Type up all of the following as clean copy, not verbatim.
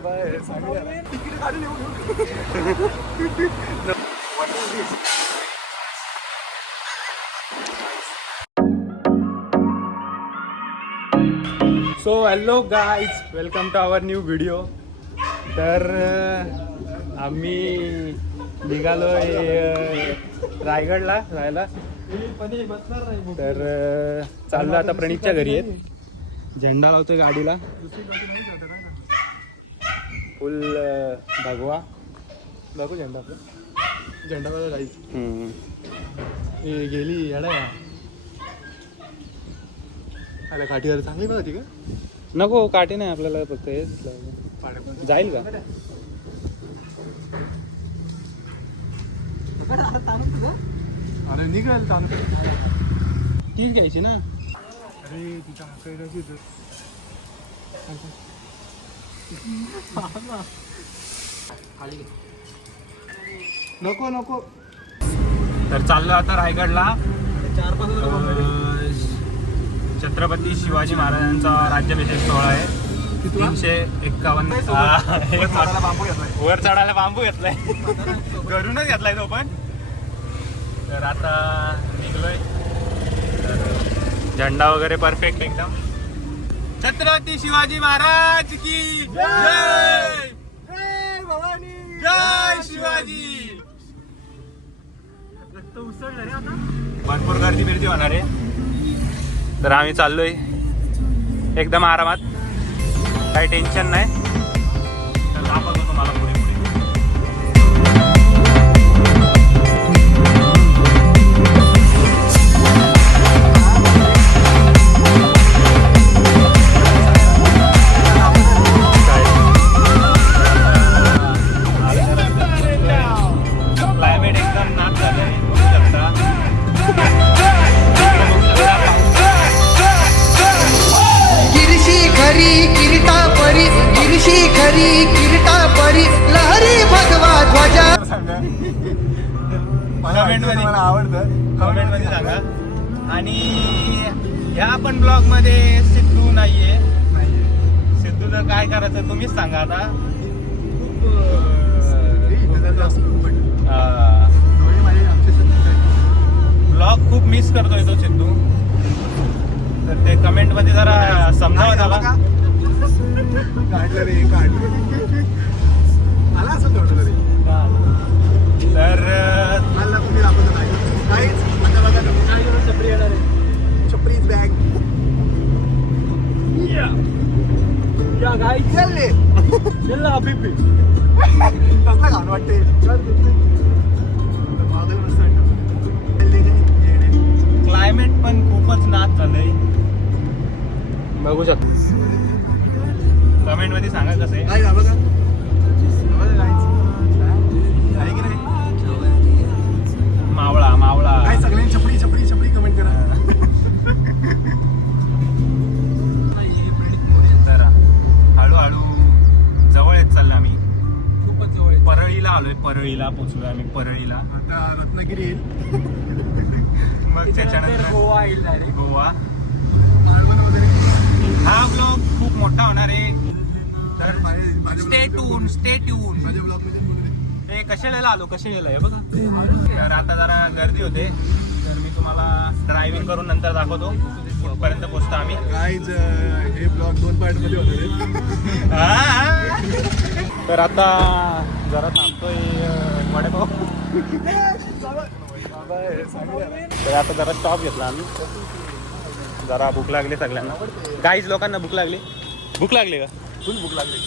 So hello guys, welcome to our new video. तर आम्ही निघालोय रायगडला जायला. तर चाललो आता प्रणीतच्या घरी आहेत. झेंडा लावतोय गाडीला, फुल भगवा दाखवू झेंडा आपला. झेंडा बघा गाईज. गेली येडा आला काठीवर चांगली बघा का. नको काठी नाही आपल्याला, फक्त हेच जाईल का. अरे निघाल तीच घ्यायची ना. अरे तिच्या नको नको. तर चाललो आता रायगडला. 4-5 छत्रपती शिवाजी महाराजांचा राज्याभिषेक सोहळा आहे. 351 वर चढायला बांबू घेतलाय. घरूनच घेतलाय तो पण. तर आता निघलोय. झेंडा वगैरे परफेक्ट एकदम. छत्रपती शिवाजी महाराज की जय. जय भवानी, जय शिवाजी. रक्त उसळलं रे आता. भरपूर गर्दी बिर्दी होणार आहे. तर आम्ही चाललोय एकदम आरामात, काही टेन्शन नाही. तर दाखवतो तुम्हाला पुढे पुढे. क्लायमेट एकदम नाक झालंय, बघू शकता. खरी किरीटा परी लहरी भगवा ध्वजा. कमेंट मध्ये मला आवडतं, कमेंट मध्ये सांगा. आणि ह्या आपण ब्लॉग मध्ये सिद्धू नाहीये. सिद्धूचं काय करायचं तुम्हीच सांगा आता. ब्लॉग खूप मिस करतोय तो सिद्धू. तर ते कमेंट मध्ये जरा समजावं त्याला. काढलं रे आला असं थोडं तरी. तर मला तुम्ही दाखवतो काहीच आता बघा छपरी येणार आहे. छपरीच बॅग या गाई चालले चल ना अभी कसला घाण वाटते. क्लायमेट पण खूपच नाच झालंय, बघू शकतो. कमेंट मध्ये सांगा कसं आहे. काय बघा मावळा मावळा काय सगळ्यांनी छपरी छपरी छपरी कमेंट करा. तर हळूहळू जवळ येत चाललं आम्ही. खूपच जवळ. परळीला आलोय. परळीला पोचलोय आम्ही. परळीला आता रत्नागिरी येईल. मग त्याच्यानंतर गोवा येईल. डायरेक्ट गोवा. हा ब्लॉग खूप मोठा होणार आहे. तर स्टे ट्यून स्टे ट्यून. हे कशाला आलो कशाला आहे बघा. तर आता जरा गर्दी होते, तर मी तुम्हाला ड्रायव्हिंग करून नंतर दाखवतो कुठपर्यंत पोहोचतो आम्ही. गाईज हे ब्लॉग 2 पार्ट मध्ये होते. तर आता जरा थांबतोय वडेपाव. तर आता जरा स्टॉप घेतला आम्ही. जरा भूक लागली सगळ्यांना. गाईज लोकांना भूक लागली. भूक लागली का? फुल भूक लागली.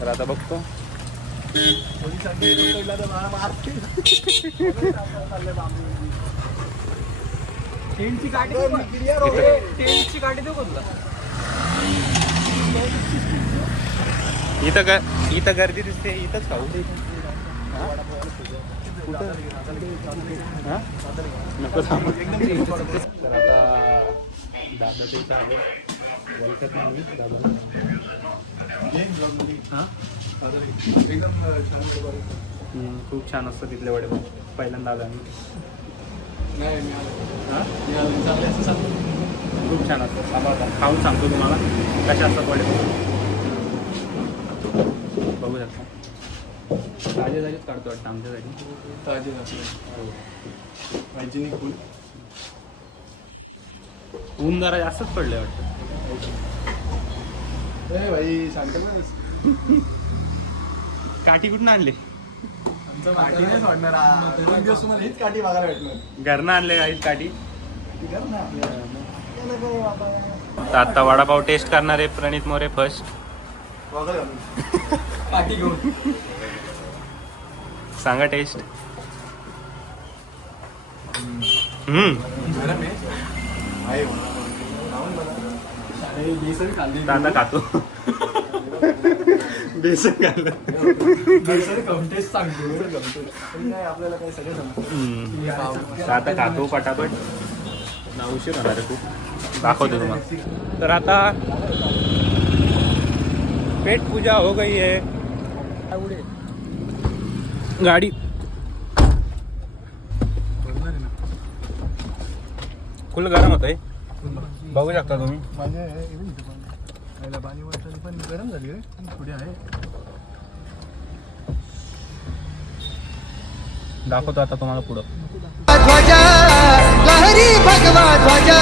तर आता बघतो. इथं गर्दी दिसते. इथंच खाऊ. नको थांबू. तर आता दादा तिथं आहे. बोलतात ना मी दादाला. खूप छान असतं तिथले वडे. पहिल्यांदा आलो आम्ही. खूप छान असतं. खाऊन सांगतो तुम्हाला कशा असतात वडे. ताजे ताजेच काढतो वाटतं आमच्यासाठी. ताजे हायजेनिक फुल. ऊन जरा जास्तच पडलंय वाटतं. ए भाई सांगतो ना काठी कुठून आणली? काठी नाही सोडणार. 2 दिवस तुम्हाला हीच काठी बघायला भेटणार. घरनं आणले काहीच काठी. तर आता वडापाव टेस्ट करणार आहे प्रणित मोरे फर्स्ट. काठी घेऊन सांगा टेस्ट. गरम आहे. बेसन खाल्ली. आता खातो. बेसन खाल्लं. बेसन कमटेस्ट सांगतो. काय आपल्याला काय सगळं समजतं. आता खातो पटापट. ना उशीर होणार आहे खूप. दाखवतो तुम्हाला. तर आता पेट पूजा हो गई है. गाडी फुल गरम होत आहे. बघू शकता तुम्ही. माझे पाणी वाटलं पण गरम झाली रे. पुढे आहे. दाखवतो आता तुम्हाला पुढं. ध्वजा लहरी भगवा ध्वजा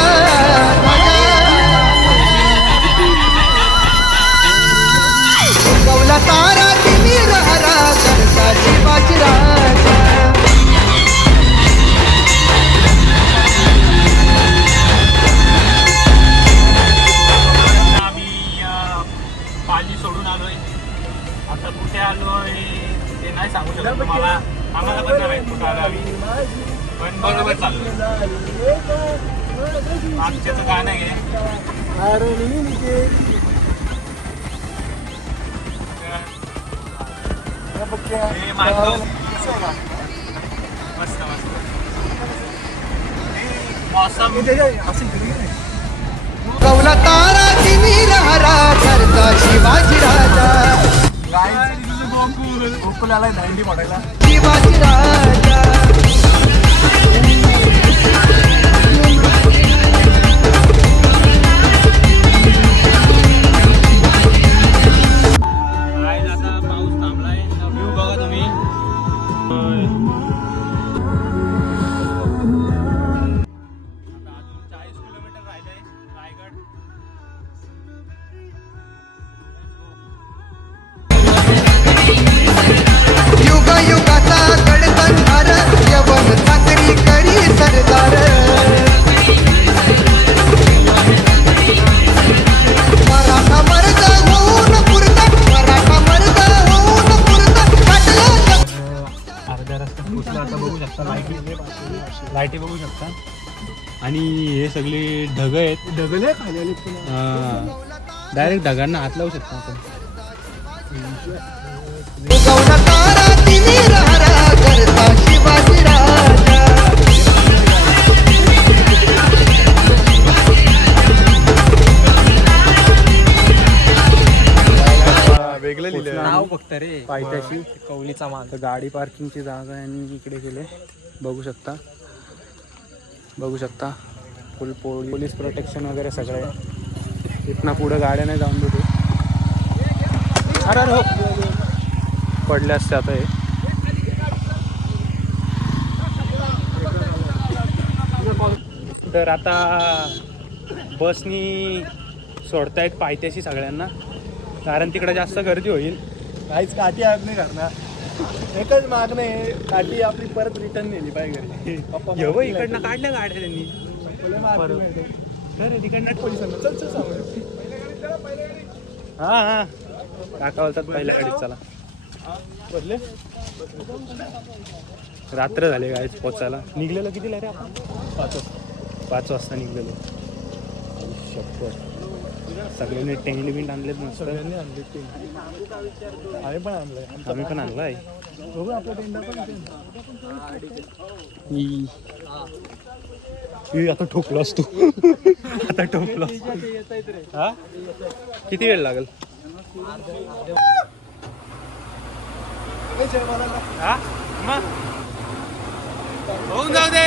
गौला तारा तिमिर हरा करता शिवाजी राजा. आम्ही पाली सोडून आलोय. आता कुठे आलोय ते नाही सांगू शकत तुम्हाला. आम्हाला पण नाही माहित कुठं आलो आम्ही. पण बरोबर चाललो. मागच्याचं गाणं आहे. हे मागतो. मस्त मस्त. मौसम गौला तारा तिमिर हरा करता शिवाजी राजा. गोकुल आलाय 90 मॉडेलला. शिवाजी राजा. आज आता पाऊस थांबलाय. व्ह्यू बघा तुम्ही. आता अजून 40 किलोमीटर राहिलंय रायगड. युग युगाचा गडबंधार यवन ठाकरी करी सरदार. मराठा मर्द होऊन पुरत. मराठा मर्द होऊन पुरत. काटलं अर्ध्या रस्त्यात पोचला. आता बघू शकता लाईटी बघू शकता. आणि हे सगळे ढग आहेत. ढगले खाली डायरेक्ट ढगांना हात लावू शकता आपण. गौला तारा तिमिर हरा करता शिवाजी राजा. वेगळं लिहिलं. नाव फक्त रे पायथ्याशी कवलीचा मान. तर गाडी पार्किंगची जागा आहे आणि इकडे गेले. बघू शकता. बघू शकता फुल पोलीस प्रोटेक्शन वगैरे सगळं आहे. इथनं पुढं गाड्या नाही जाऊन देते. अरे हो पडले असते आता हे. तर आता बसनी सोडतायत पायथ्याशी सगळ्यांना. कारण तिकडे जास्त गर्दी होईल. काहीच काठी आग नाही करणार. एकच मागणं आहे. काठी आपली परत रिटर्न नेली पाहिजे घरी. एवढं इकडनं काढल्या गाड्या त्यांनी. तर तिकडनं हा हा काका बोलतात पहिल्या गाडीत चला. बदले रात्र झाले गाडीत पोचायला. निघलेलो कितीला रे आपण? 5 वाजता निघलेलो. सगळ्यांनी टेंट बिंट आणलेत मस्त. सगळ्यांनी आणले टेंट. आम्ही पण आणलंय. आम्ही पण आणलाय. बघू आपल्या टेंट पण. आता ठोकलास तू. आता ठोकलास. हा किती वेळ लागेल? हा मग होऊन जाऊ दे.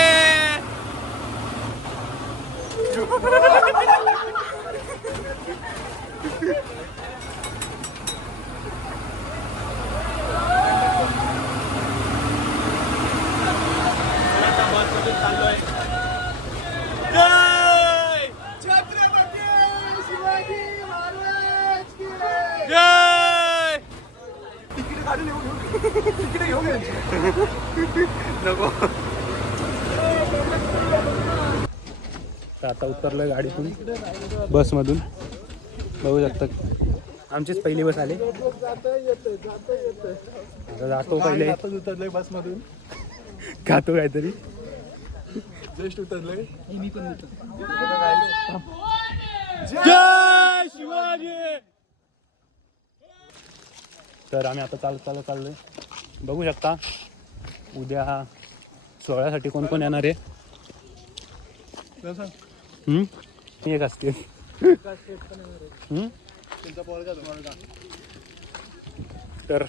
नको. तर आता उतरलोय गाडीतून, बसमधून. बघू शकता आमचीच पहिली बस आली. आता जातो पहिले. आताच उतरलोय बसमधून, खातो काहीतरी. जस्ट उतरलोय. जय शिवाजी. तर आम्ही आता चाललोय. बघू शकता उद्या सोहळ्यासाठी कोण कोण येणार आहे. एक असते. तर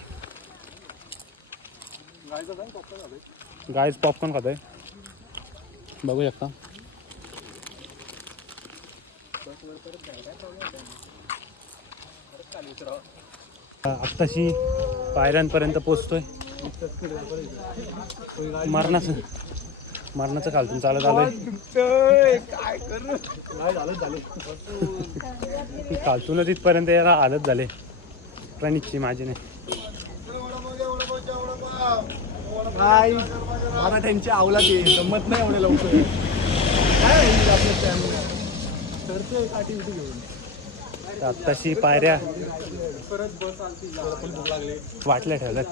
गाईज पॉपकॉर्न खातोय. बघू शकता. आत्ताशी पायऱ्यांपर्यंत पोचतोय. मरणाचं खालतून चालत आलोय. खालतूनच इथपर्यंत याला हालत झाले. प्रणितची माझी नाही. मराठ्यांची आवला ते गंमत नाही एवढे लवकर. काय आपलं करतोय ऍक्टिव्हिटी घेऊन. आत्ताशी पायऱ्या परत बस लागले. वाटल्या ठेवल्यात.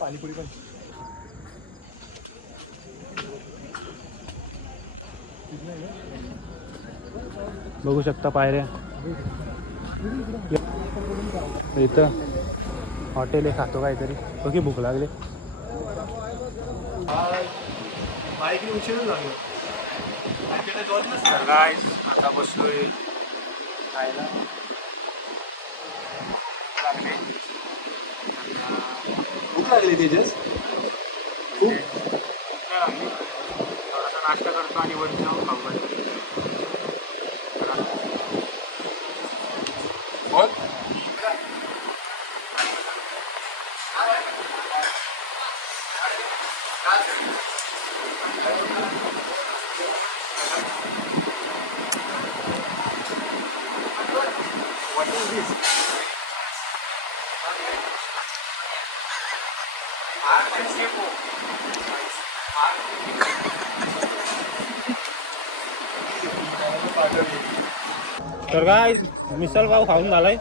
पाणीपुरी पण बघू शकता पायऱ्या. इथं हॉटेल आहे, खातो काहीतरी. बघी भूक लागली. बाईक उशीर लागलो. तर गाईस आता बसलोय खायला. भूक लागली तेजस खूप. थोडासा नाश्ता करतो आणि वरती जाऊन खाऊ. तर काय मिसळ पाव खाऊन झालाय.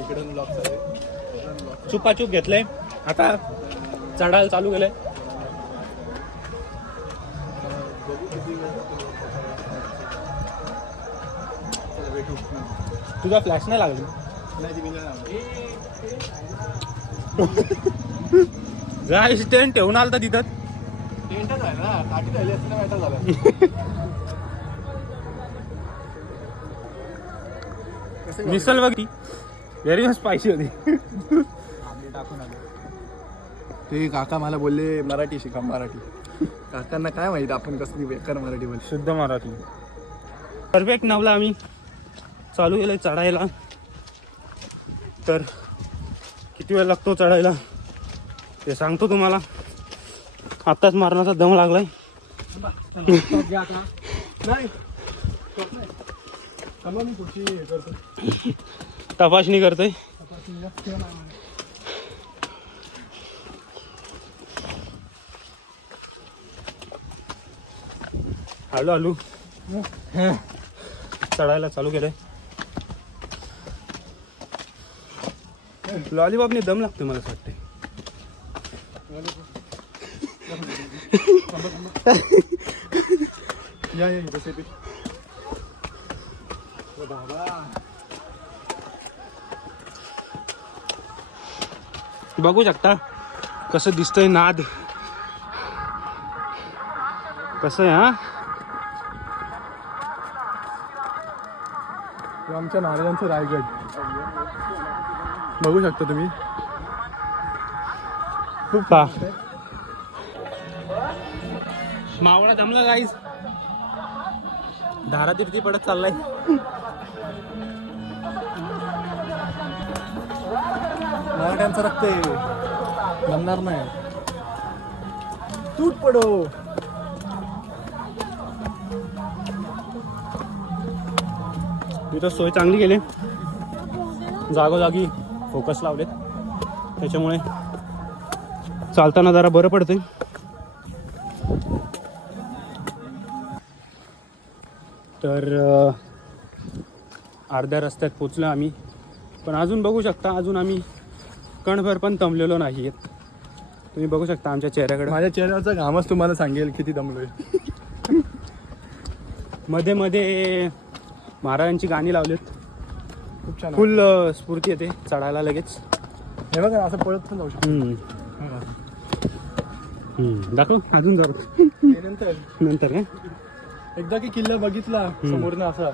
इकडून ब्लॉक झाले. चुपाचूप घेतलंय. आता चढायला चालू केलंय. तुझा फ्लॅश नाही लागला. जाय स्टँड ठेवून आलता तिथं. टेंटच आहे ना, काठी राहिली असते ना मॅटर झाला. मिसल बघी व्हेरी मच स्पायसी होती. ते काका मला बोलले मराठी शिका मराठी. काकांना काय माहिती आपण कसली बेकार मराठी बोल. शुद्ध मराठी. परफेक्ट नवला आम्ही चालू केलंय चढायला. तर किती वेळ लागतो चढायला ते सांगतो तुम्हाला. आत्ताच मारण्याचा दम लागलाय. नाही मी पुढची करतो. तपासणी करतोय. हळू चढायला चालू केलंय. लॉलीपॉपने दम लागतोय मला असं वाटतंय. या रेसिपी बाबा. बघू शकता कसं दिसतंय नाद. कसं आहे हा. आमच्या महाराजांचं रायगड बघू शकता तुम्ही. खूप का मावळा जमला गाईज. धारातीर्थी पडत चाललाय. मराठ्यांचं रक्त आहे, म्हणणार नाही. तूट पडो. इथं सोय चांगली केली. जागोजागी फोकस लावलेत, त्याच्यामुळे चालताना जरा बरं पडतंय. तर अर्ध्या रस्त्यात पोचलो आम्ही, पण अजून बघू शकता अजून आम्ही कणभर पण दमलेलो नाही आहेत. तुम्ही बघू शकता आमच्या चेहऱ्याकडे. माझ्या चेहऱ्यावरचा घामच तुम्हाला सांगेल किती दमलोय. मध्ये मध्ये महाराजांची गाणी लावलीत, खूप छान. फुल स्फूर्ती येते चढायला लगेच. हे बघा असं पळत पण जाऊ शकतो. दाखव अजून जाऊ नंतर नंतर काय एकदा की किल्ला बघितला समोरनं असा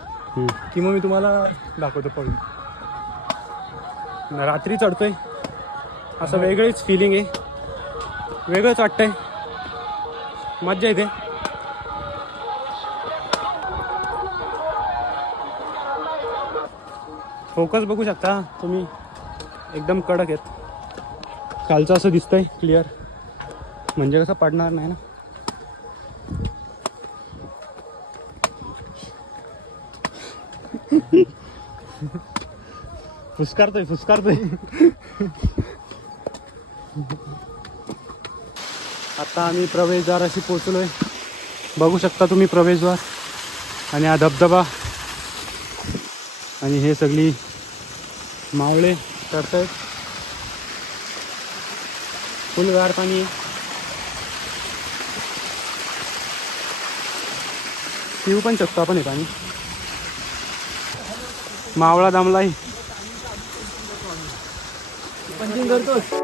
की मग मी तुम्हाला दाखवतो पळून. रात्री चढतोय असं वेगळीच फिलिंग आहे, वेगळंच वाटतंय, मज्जा येते. फोकस बघू शकता तुम्ही, एकदम कडक आहेत. खालचं असं दिसतंय क्लिअर, म्हणजे कसं पडणार नाही ना. फुसकारतोय. आता आम्ही प्रवेशद्वाराशी पोचलोय, बघू शकता तुम्ही प्रवेशद्वार आणि हा धबधबा आणि हे सगळी मावळे चढतायत. फुल गार पाणी, पिऊ पण शकतो आपण हे पाणी. मावळा दमलाय. पंचिंग करतोस.